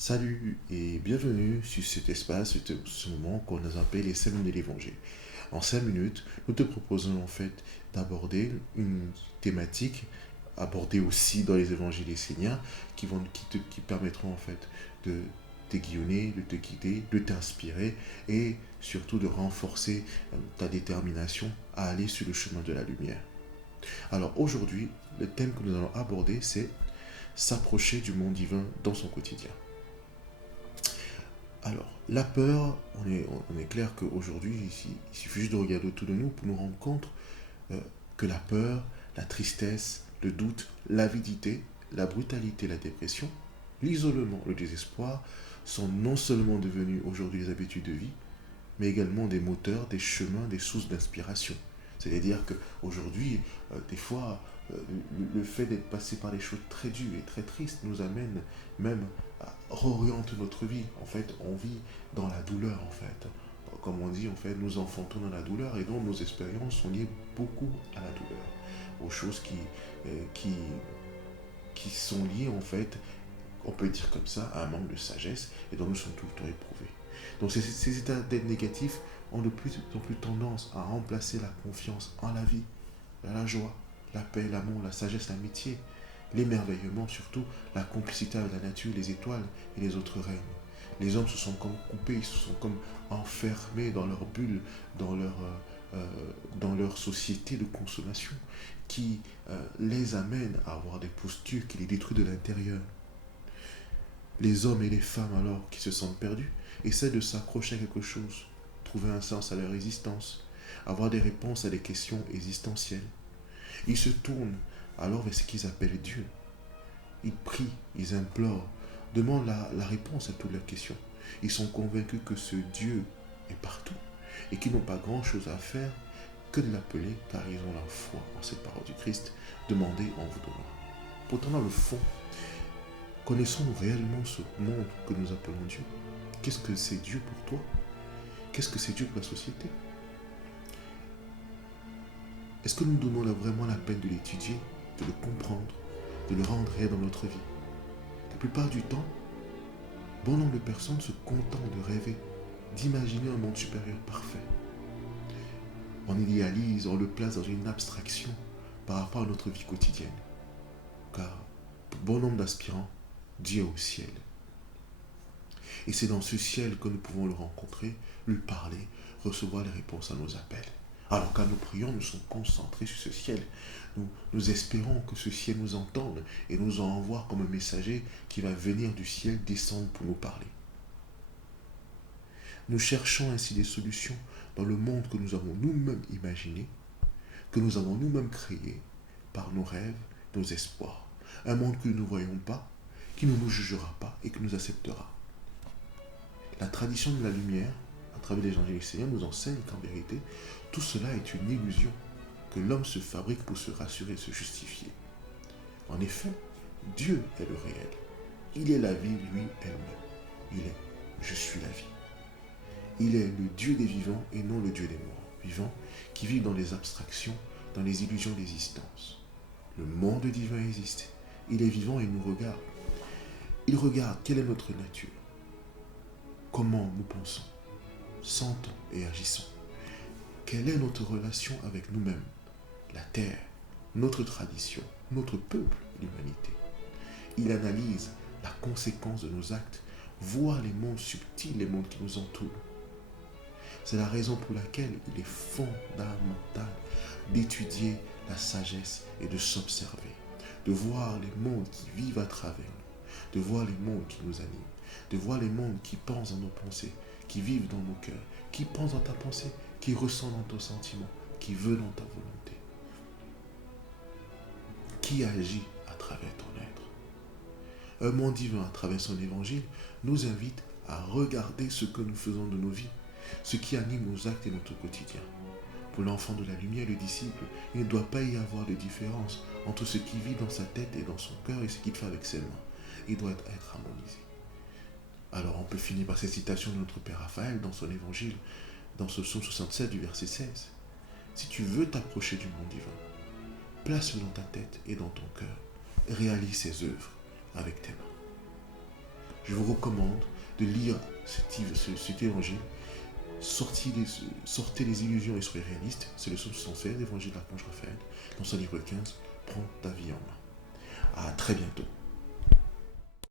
Salut et bienvenue sur cet espace, ce moment qu'on a appelé les 5 minutes de l'évangile. En 5 minutes, nous te proposons en fait d'aborder une thématique abordée aussi dans les évangiles des Seigneurs qui permettront en fait de t'aiguillonner, de te guider, de t'inspirer et surtout de renforcer ta détermination à aller sur le chemin de la lumière. Alors aujourd'hui, le thème que nous allons aborder, c'est s'approcher du monde divin dans son quotidien. Alors, la peur, on est clair qu'aujourd'hui, il suffit juste de regarder autour de nous pour nous rendre compte euh, que la peur, la tristesse, le doute, l'avidité, la brutalité, la dépression, l'isolement, le désespoir sont non seulement devenus aujourd'hui des habitudes de vie, mais également des moteurs, des chemins, des sources d'inspiration. C'est-à-dire qu'aujourd'hui, des fois, le fait d'être passé par des choses très dures et très tristes nous amène même à réorienter notre vie. En fait, on vit dans la douleur, en fait. Comme on dit, en fait, nous enfantons dans la douleur et donc nos expériences sont liées beaucoup à la douleur, aux choses euh, qui, qui sont liées, en fait, on peut dire comme ça, à un manque de sagesse et dont nous sommes tout le temps éprouvés. Donc ces états d'être négatifs ont de plus en plus tendance à remplacer la confiance en la vie, la joie, la paix, l'amour, la sagesse, l'amitié, l'émerveillement surtout, la complicité avec la nature, les étoiles et les autres règnes. Les hommes se sont comme coupés, ils se sont comme enfermés dans leur bulle, dans leur, euh, dans leur société de consommation qui les amène à avoir des postures qui les détruisent de l'intérieur. Les hommes et les femmes alors qui se sentent perdus essaient de s'accrocher à quelque chose, trouver un sens à leur existence, avoir des réponses à des questions existentielles. Ils se tournent alors vers ce qu'ils appellent Dieu. Ils prient, ils implorent, demandent la réponse à toutes leurs questions. Ils sont convaincus que ce Dieu est partout et qu'ils n'ont pas grand-chose à faire que de l'appeler car ils ont la foi en cette parole du Christ. Demandez en vous donnant. Pourtant dans le fond, connaissons-nous réellement ce monde que nous appelons Dieu? Qu'est-ce que c'est Dieu pour toi? Qu'est-ce que c'est Dieu pour la société? Est-ce que nous donnons vraiment la peine de l'étudier, de le comprendre, de le rendre réel dans notre vie? La plupart du temps, bon nombre de personnes se contentent de rêver, d'imaginer un monde supérieur parfait. On idéalise, on le place dans une abstraction par rapport à notre vie quotidienne. Car pour bon nombre d'aspirants, Dieu est au ciel. Et c'est dans ce ciel que nous pouvons le rencontrer, lui parler, recevoir les réponses à nos appels. Alors quand nous prions, nous sommes concentrés sur ce ciel. Nous espérons que ce ciel nous entende et nous envoie comme un messager qui va venir du ciel descendre pour nous parler. Nous cherchons ainsi des solutions dans le monde que nous avons nous-mêmes imaginé, que nous avons nous-mêmes créé par nos rêves, nos espoirs. Un monde que nous ne voyons pas, qui ne nous jugera pas et qui nous acceptera. La tradition de la lumière, à travers l'évangile du Seigneur, nous enseigne qu'en vérité, tout cela est une illusion que l'homme se fabrique pour se rassurer et se justifier. En effet, Dieu est le réel. Il est la vie lui-elle-même. Il est je suis la vie. Il est le Dieu des vivants et non le Dieu des morts. Vivants qui vivent dans les abstractions, dans les illusions d'existence. Le monde divin existe. Il est vivant et nous regarde. Il regarde quelle est notre nature, comment nous pensons, sentons et agissons. Quelle est notre relation avec nous-mêmes, la terre, notre tradition, notre peuple, l'humanité. Il analyse la conséquence de nos actes, voit les mondes subtils, les mondes qui nous entourent. C'est la raison pour laquelle il est fondamental d'étudier la sagesse et de s'observer, de voir les mondes qui vivent à travers nous, de voir les mondes qui nous animent, de voir les mondes qui pensent dans nos pensées, qui vivent dans nos cœurs, qui pensent dans ta pensée, qui ressent dans ton sentiment, qui veut dans ta volonté, qui agit à travers ton être. Un monde divin à travers son évangile nous invite à regarder ce que nous faisons de nos vies, ce qui anime nos actes et notre quotidien. Pour l'enfant de la lumière, le disciple, il ne doit pas y avoir de différence entre ce qui vit dans sa tête et dans son cœur et ce qu'il fait avec ses mains. Il doit être harmonisé. Alors on peut finir par cette citation de notre Père Raphaël dans son évangile, dans ce psaume 67 du verset 16. Si tu veux t'approcher du monde divin, place-le dans ta tête et dans ton cœur. Réalise ses œuvres avec tes mains. Je vous recommande de lire cet évangile. Sortez les illusions et soyez réalistes. C'est le psaume 76, l'évangile de l'archange Raphaël. Dans son livre 15, prends ta vie en main. À très bientôt.